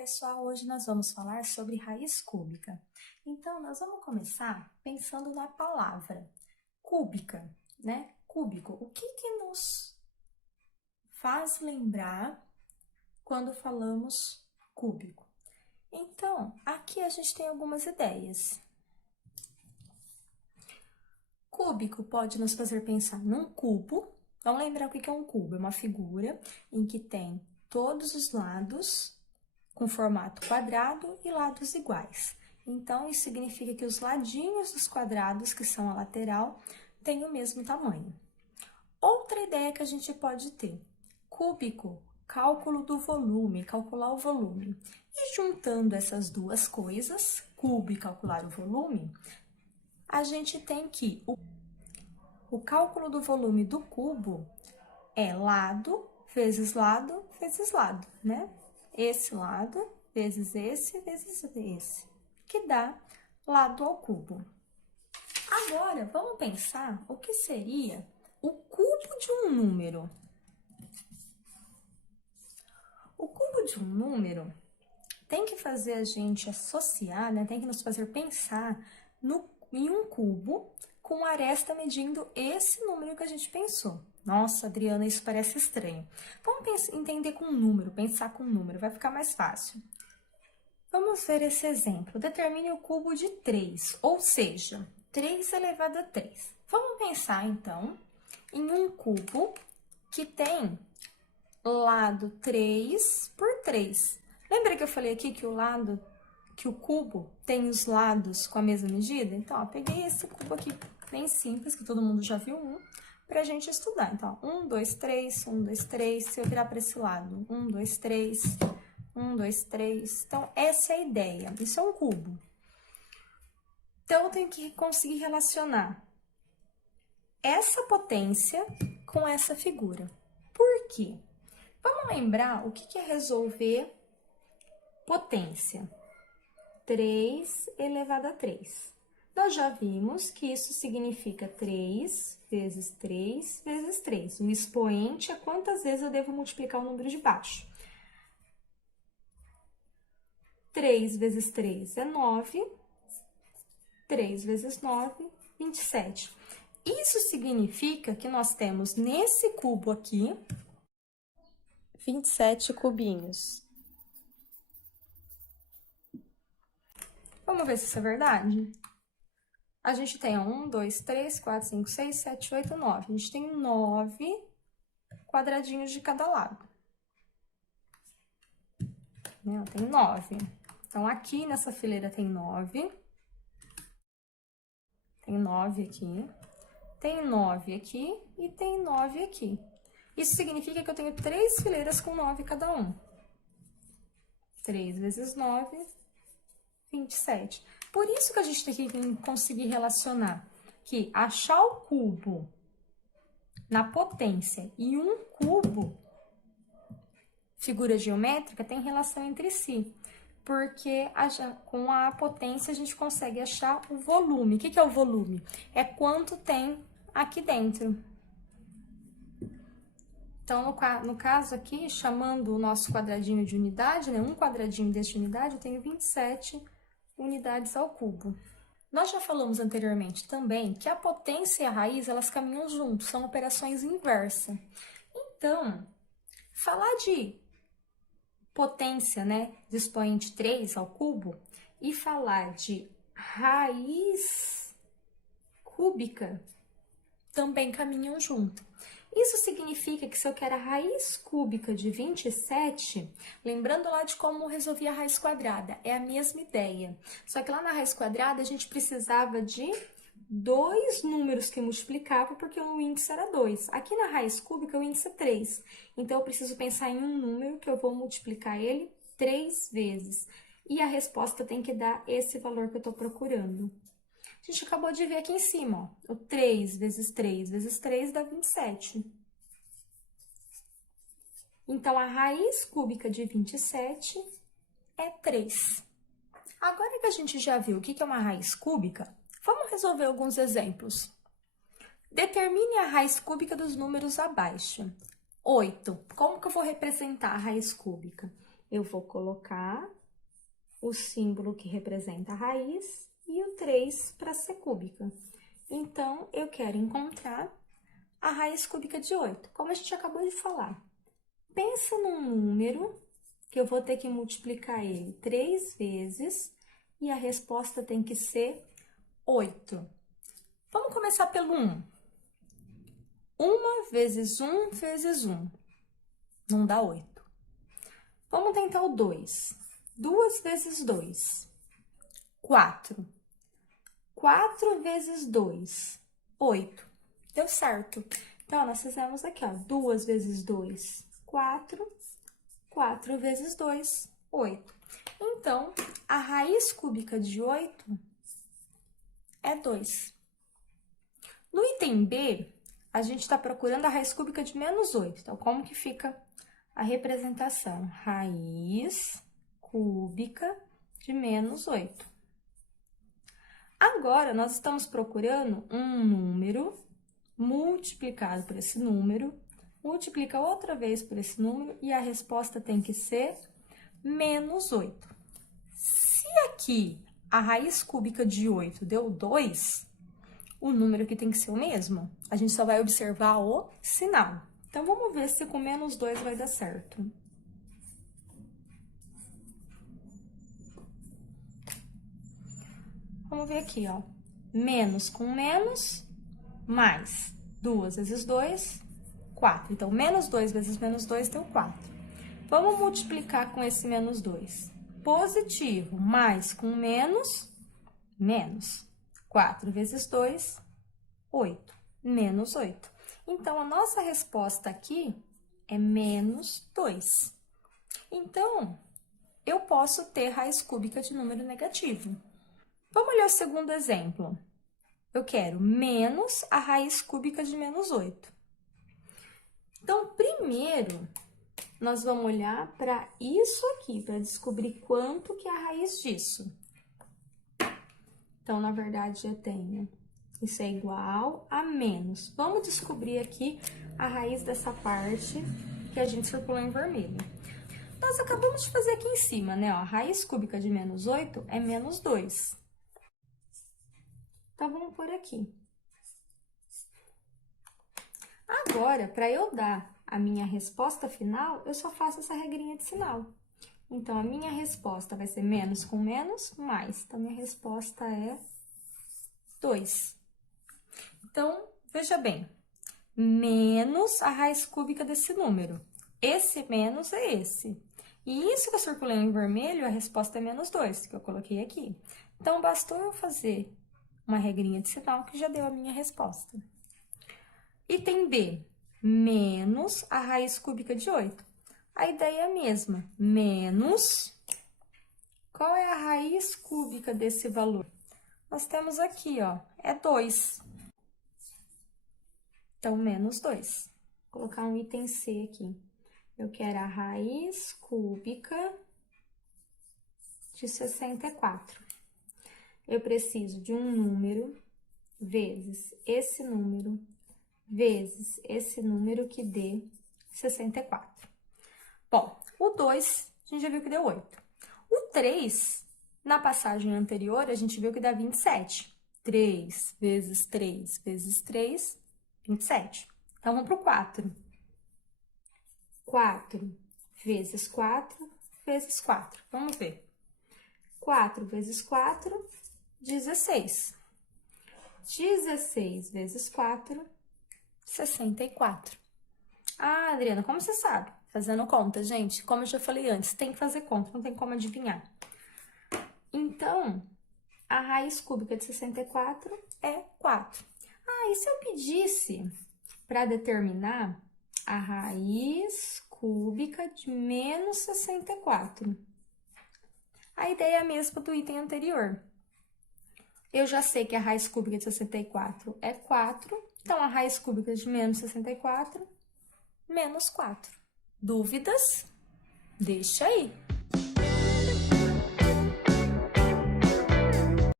pessoal, hoje nós vamos falar sobre raiz cúbica. Então, nós vamos começar pensando na palavra cúbica, né? Cúbico. O que nos faz lembrar quando falamos cúbico? Então, aqui a gente tem algumas ideias. Cúbico pode nos fazer pensar num cubo. Vamos lembrar o que é um cubo? É uma figura em que tem todos os lados com formato quadrado e lados iguais. Então, isso significa que os ladinhos dos quadrados, que são a lateral, têm o mesmo tamanho. Outra ideia que a gente pode ter: cúbico, cálculo do volume, calcular o volume. E juntando essas duas coisas, cubo e calcular o volume, a gente tem que o cálculo do volume do cubo é lado vezes lado, né? Esse lado vezes esse, que dá lado ao cubo. Agora, vamos pensar o que seria o cubo de um número. O cubo de um número tem que fazer a gente associar, né? Tem que nos fazer pensar em um cubo com aresta medindo esse número que a gente pensou. Nossa, Adriana, isso parece estranho. Vamos entender com um número, pensar com um número, vai ficar mais fácil. Vamos ver esse exemplo. Determine o cubo de 3, ou seja, 3 elevado a 3. Vamos pensar, então, em um cubo que tem lado 3 por 3. Lembra que eu falei aqui que o cubo tem os lados com a mesma medida? Então, ó, peguei esse cubo aqui bem simples, que todo mundo já viu pra gente estudar. Então, 1, 2, 3, 1, 2, 3. Se eu virar para esse lado, 1, 2, 3, 1, 2, 3. Então, essa é a ideia. Isso é um cubo. Então, eu tenho que conseguir relacionar essa potência com essa figura. Por quê? Vamos lembrar o que é resolver potência. 3 elevado a 3. Nós já vimos que isso significa 3 vezes 3 vezes 3. O expoente é quantas vezes eu devo multiplicar o número de baixo. 3 vezes 3 é 9. 3 vezes 9, 27. Isso significa que nós temos nesse cubo aqui 27 cubinhos. Vamos ver se isso é verdade? A gente tem 1, 2, 3, 4, 5, 6, 7, 8, 9. A gente tem 9 quadradinhos de cada lado. Tem 9. Então, aqui nessa fileira tem 9. Tem 9 aqui. Tem 9 aqui e tem 9 aqui. Isso significa que eu tenho 3 fileiras com 9 cada um. 3 vezes 9, 27. Por isso que a gente tem que conseguir relacionar que achar o cubo na potência e um cubo, figura geométrica, tem relação entre si. Porque com a potência a gente consegue achar o volume. O que é o volume? É quanto tem aqui dentro. Então, no caso aqui, chamando o nosso quadradinho de unidade, né? Um quadradinho deste unidade, eu tenho 27 unidades ao cubo. Nós já falamos anteriormente também que a potência e a raiz, elas caminham juntos, são operações inversas. Então, falar de potência, né, de expoente 3 ao cubo, e falar de raiz cúbica, também caminham junto. Isso significa que se eu quero a raiz cúbica de 27, lembrando lá de como resolvi a raiz quadrada, é a mesma ideia. Só que lá na raiz quadrada a gente precisava de 2 números que multiplicavam, porque o índice era 2. Aqui na raiz cúbica o índice é 3. Então, eu preciso pensar em um número que eu vou multiplicar ele 3 vezes. E a resposta tem que dar esse valor que eu estou procurando. A gente acabou de ver aqui em cima, ó, o 3 vezes 3 vezes 3 dá 27. Então, a raiz cúbica de 27 é 3. Agora que a gente já viu o que é uma raiz cúbica, vamos resolver alguns exemplos. Determine a raiz cúbica dos números abaixo. 8. Como que eu vou representar a raiz cúbica? Eu vou colocar o símbolo que representa a raiz e o 3 para ser cúbica. Então, eu quero encontrar a raiz cúbica de 8, como a gente acabou de falar. Pensa num número que eu vou ter que multiplicar ele 3 vezes e a resposta tem que ser 8. Vamos começar pelo 1. 1 vezes 1 vezes 1 não dá 8. Vamos tentar o 2. 2 vezes 2, 4. 4 vezes 2, 8. Deu certo. Então, nós fizemos aqui, ó, 2 vezes 2, 4. 4 vezes 2, 8. Então, a raiz cúbica de 8 é 2. No item B, a gente está procurando a raiz cúbica de menos 8. Então, como que fica a representação? Raiz cúbica de menos 8. Agora, nós estamos procurando um número multiplicado por esse número, multiplica outra vez por esse número e a resposta tem que ser menos 8. Se aqui a raiz cúbica de 8 deu 2, o número aqui tem que ser o mesmo. A gente só vai observar o sinal. Então, vamos ver se com menos 2 vai dar certo. Vamos ver aqui, ó. Menos com menos, mais 2 vezes 2, 4. Então, menos 2 vezes menos 2 deu 4. Vamos multiplicar com esse menos 2. Positivo, mais com menos, menos. 4 vezes 2, 8. Menos 8. Então, a nossa resposta aqui é menos 2. Então, eu posso ter raiz cúbica de número negativo. Vamos olhar o segundo exemplo. Eu quero menos a raiz cúbica de menos 8. Então, primeiro, nós vamos olhar para isso aqui, para descobrir quanto que é a raiz disso. Então, na verdade, eu tenho isso é igual a menos. Vamos descobrir aqui a raiz dessa parte que a gente circulou em vermelho. Nós acabamos de fazer aqui em cima, né? Ó, a raiz cúbica de menos 8 é menos 2. Então, vamos por aqui. Agora, para eu dar a minha resposta final, eu só faço essa regrinha de sinal. Então, a minha resposta vai ser menos com menos, mais. Então, minha resposta é 2. Então, veja bem, menos a raiz cúbica desse número. Esse menos é esse. E isso que eu circulei em vermelho, a resposta é menos 2, que eu coloquei aqui. Então, bastou eu fazer uma regrinha de sinal que já deu a minha resposta. Item B, menos a raiz cúbica de 8. A ideia é a mesma, menos... Qual é a raiz cúbica desse valor? Nós temos aqui, ó, é 2. Então, menos 2. Vou colocar um item C aqui. Eu quero a raiz cúbica de 64. Eu preciso de um número vezes esse número que dê 64. Bom, o 2, a gente já viu que deu 8. O 3, na passagem anterior, a gente viu que dá 27. 3 vezes 3 vezes 3, 27. Então, vamos para o 4. 4 vezes 4 vezes 4. Vamos ver. 4 vezes 4, 16. 16 vezes 4, 64. Ah, Adriana, como você sabe? Fazendo conta, gente. Como eu já falei antes, tem que fazer conta, não tem como adivinhar. Então, a raiz cúbica de 64 é 4. Ah, e se eu pedisse para determinar a raiz cúbica de menos 64? A ideia é a mesma do item anterior. Eu já sei que a raiz cúbica de 64 é 4, então a raiz cúbica de menos 64, menos 4. Dúvidas? Deixa aí!